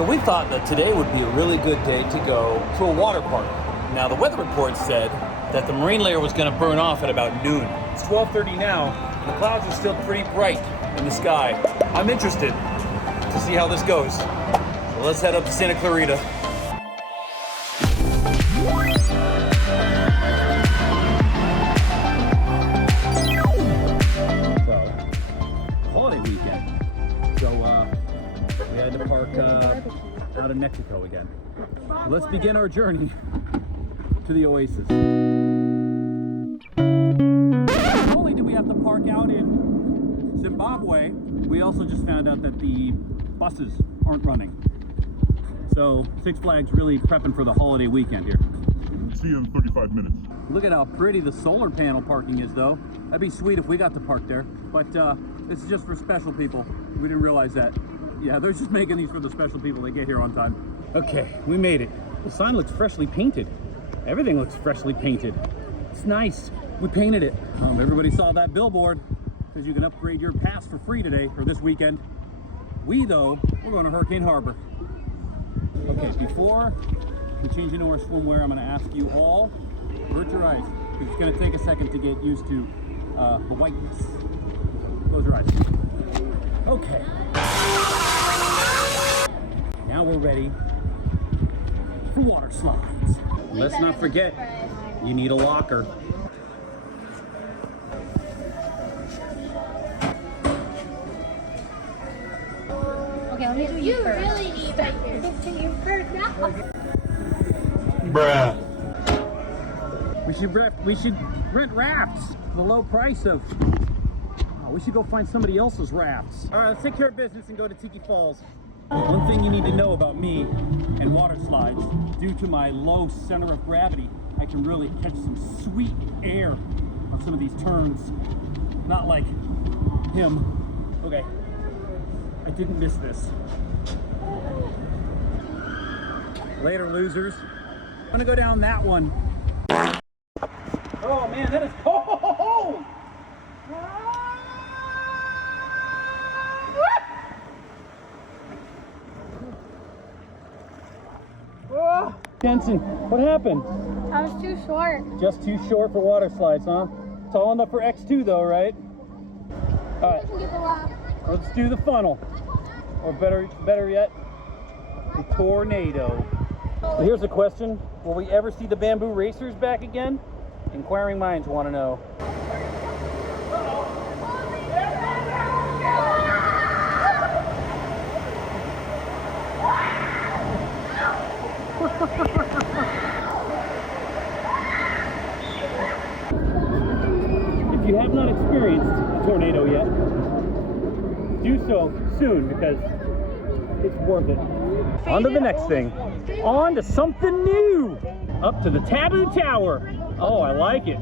So we thought that today would be a really good day to go to a water park. Now the weather report said that the marine layer was going to burn off at about noon. It's 12:30 now, and the clouds are still pretty bright in the sky. I'm interested to see how this goes. So let's head up to Santa Clarita. So, holiday weekend. So we had to park out in Mexico again. So let's begin our journey to the oasis. Not only do we have to park out in Zimbabwe, we also just found out that the buses aren't running. So Six Flags really prepping for the holiday weekend here. See you in 35 minutes. Look at how pretty the solar panel parking is though. That'd be sweet if we got to park there, but this is just for special people. We didn't realize that. Yeah, they're just making these for the special people that get here on time. Okay, we made it. The sign looks freshly painted. Everything looks freshly painted. It's nice. We painted it. Everybody saw that billboard. Says you can upgrade your pass for free today, or this weekend. We, though, we're going to Hurricane Harbor. Okay, before we change into our swimwear, I'm going to ask you all, avert your eyes, because it's going to take a second to get used to the whiteness. Close your eyes. Okay. Now we're ready for water slides. Let's not forget, you need a locker. Okay, let me do you first. Really need right here. You first now. Bruh. We should rent rafts for the low price of. Oh, we should go find somebody else's rafts. All right, let's take care of business and go to Tiki Falls. One thing you need to know about me and water slides, due to my low center of gravity, I can really catch some sweet air on some of these turns. Not like him. Okay, I didn't miss this. Later, losers. I'm gonna go down that one. Oh man, that is cold! Jensen, what happened? I was too short. Just too short for water slides, huh? Tall enough for X2 though, right? All right, I can get the lap. let's do the funnel. Or better yet, the tornado. So here's a question. Will we ever see the bamboo racers back again? Inquiring minds want to know. If you have not experienced a tornado yet, do so soon because it's worth it. On to the next thing. On to something new. Up to the Taboo Tower. Oh, I like it.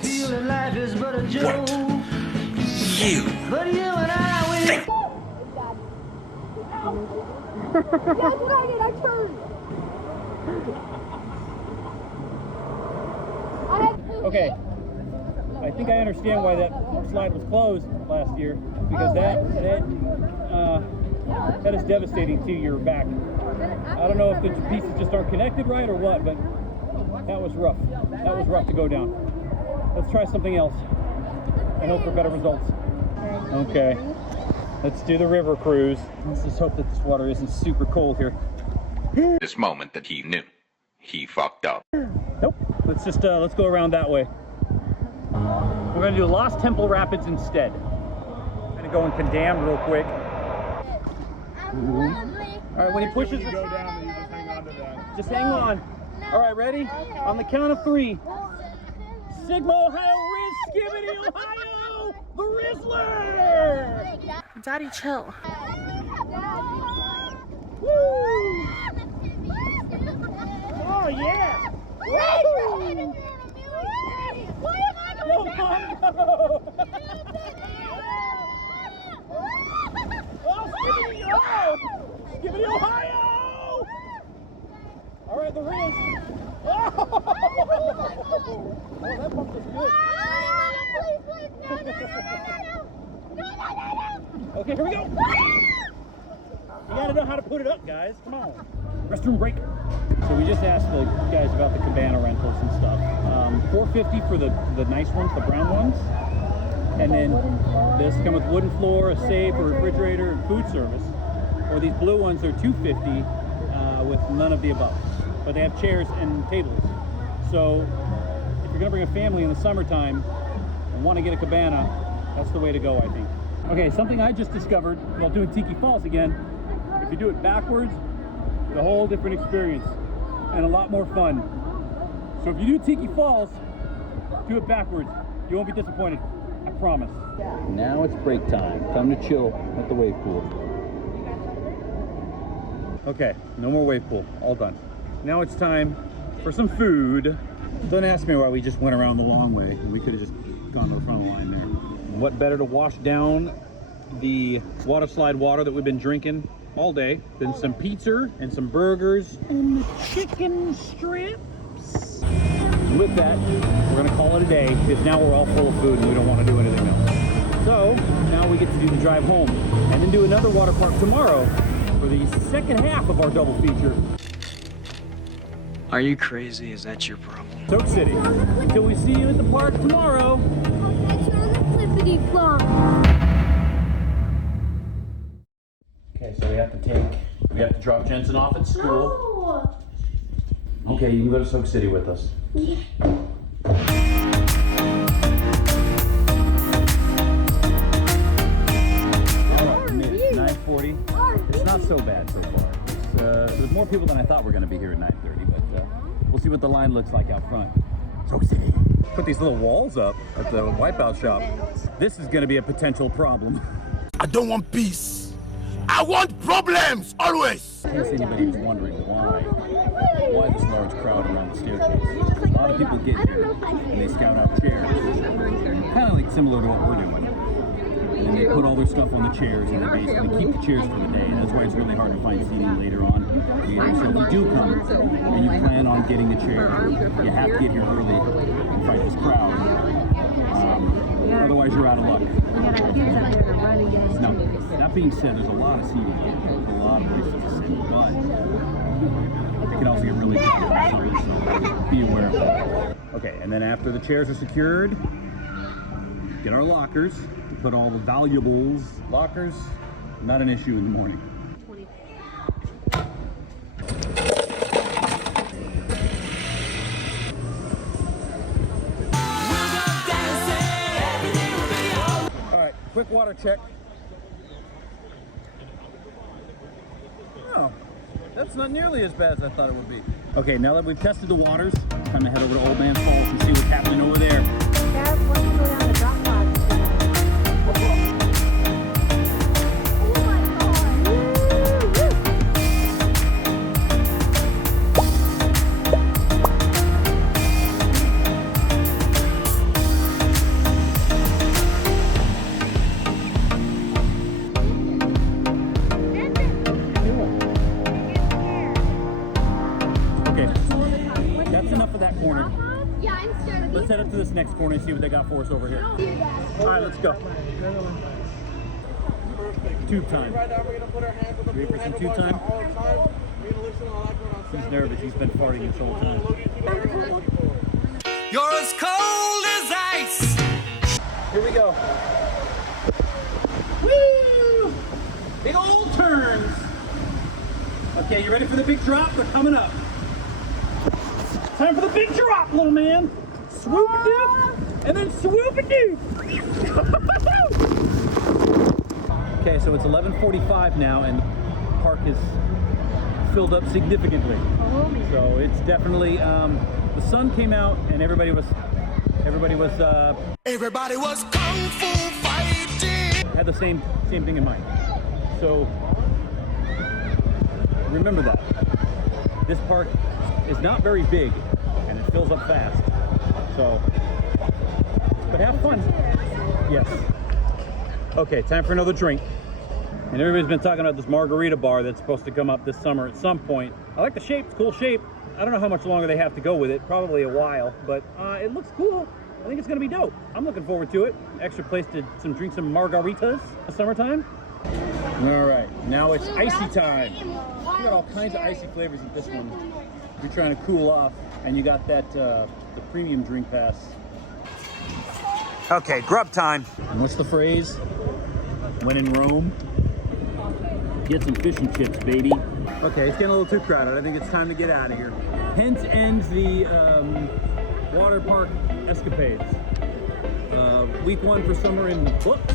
Feeling life is but a joke. You But you and I will. That's what I did. I turned. Okay, I think I understand why that slide was closed last year, because that is devastating to your back. I don't know if the pieces just aren't connected right or what, but that was rough. That was rough to go down. Let's try something else and hope for better results. Okay, let's do the river cruise. Let's just hope that this water isn't super cold here. this moment that he knew he fucked up. Nope. Let's just let's go around that way. We're gonna do Lost Temple Rapids instead. I'm gonna go in Condamned real quick. All right, when he pushes, Go down and you just hang on to that. just hang on. All right, ready? On the count of 3. Sigma Ohio Riz, Skibbity Ohio, the Rizzler! Daddy, chill. Woo! Oh yeah! Woo! Go, Mom, go! Oh, Skibbity, oh! Skibbity Ohio! All right, the Riz. Oh, that pump is good. Okay, here we go. You gotta know how to put it up, guys. Come on. Restroom break. So we just asked the guys about the Cabana rentals and stuff. $450 for the nice ones, the brown ones. And then this come with wooden floor, a safe, a refrigerator, and food service. Or these blue ones are $250 with none of the above. But they have chairs and tables. So if you're gonna bring a family in the summertime and want to get a Cabana, that's the way to go, I think. Okay, something I just discovered while doing Tiki Falls again. If you do it backwards, it's a whole different experience and a lot more fun. So if you do Tiki Falls, do it backwards. You won't be disappointed, I promise. Now it's break time. Time to chill at the wave pool. Okay, no more wave pool, all done. Now it's time for some food. Don't ask me why we just went around the long way. We could have just gone to the front of the line there. What better to wash down the water slide water that we've been drinking all day than some pizza and some burgers and the chicken strips. And with that, we're gonna call it a day because now we're all full of food and we don't want to do anything else. So now we get to do the drive home and then do another water park tomorrow for the second half of our double feature. Are you crazy? Is that your problem? Soak City. Until we see you at the park tomorrow. Okay, so we have to drop Jensen off at school. No. Okay, you can go to Soak City with us. Yeah. 9:40. It's not so bad so far. There's more people than I thought were going to be here at 9:30, but we'll see what the line looks like out front. Soak City. Put these little walls up at the Wipeout shop. This is going to be a potential problem. I don't want peace. I want problems, always. In case anybody was wondering why this large crowd around the staircase. A lot of people get here and they scout out chairs. Kind of like similar to what we're doing. And they put all their stuff on the chairs and they basically keep the chairs for the day. That's why it's really hard to find seating later on. So if you do come and you plan on getting the chair, you have to get here early and fight this crowd. Otherwise you're out of luck. Now, that being said, there's a lot of seating. There's a lot of places to sit, but it can also get really difficult, so be aware of that. Okay, and then after the chairs are secured, get our lockers. Put all the valuables. Lockers, not an issue in the morning. All right, quick water check. Oh, that's not nearly as bad as I thought it would be. Okay, now that we've tested the waters, time to head over to Old Man Falls and see what's happening over there. Dad wants to go down the drop pod. Let's head up to this next corner and see what they got for us over here. All right, let's go. Tube time. Ready for some tube time? He's nervous. He's been farting this whole time. You're as cold as ice. Here we go. Woo! Big old turns. Okay, you ready for the big drop? They're coming up. Time for the big drop, little man. Swoop-a-doo, and then swoop-a-doo. Okay, so it's 11:45 now, and the park is filled up significantly. So it's definitely the sun came out, and everybody was kung fu fighting. had the same thing in mind. So remember that this park is not very big, and it fills up fast. So, but have fun. Yes. Okay, time for another drink. And everybody's been talking about this margarita bar that's supposed to come up this summer at some point. I like the shape, it's a cool shape. I don't know how much longer they have to go with it, probably a while, but it looks cool. I think it's gonna be dope. I'm looking forward to it. Extra place to drink some margaritas in the summertime. All right, now it's icy time. You got all kinds of icy flavors at this one. If you're trying to cool off, and you got that the premium drink pass. Okay, grub time. And what's the phrase? When in Rome, get some fish and chips, baby. Okay, it's getting a little too crowded. I think it's time to get out of here. Hence ends the water park escapades. Week 1 for summer in the books.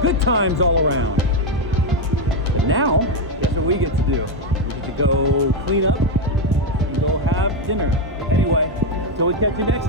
Good times all around. But now, guess what we get to do? We get to go clean up and go have dinner. Anyway, until we catch you next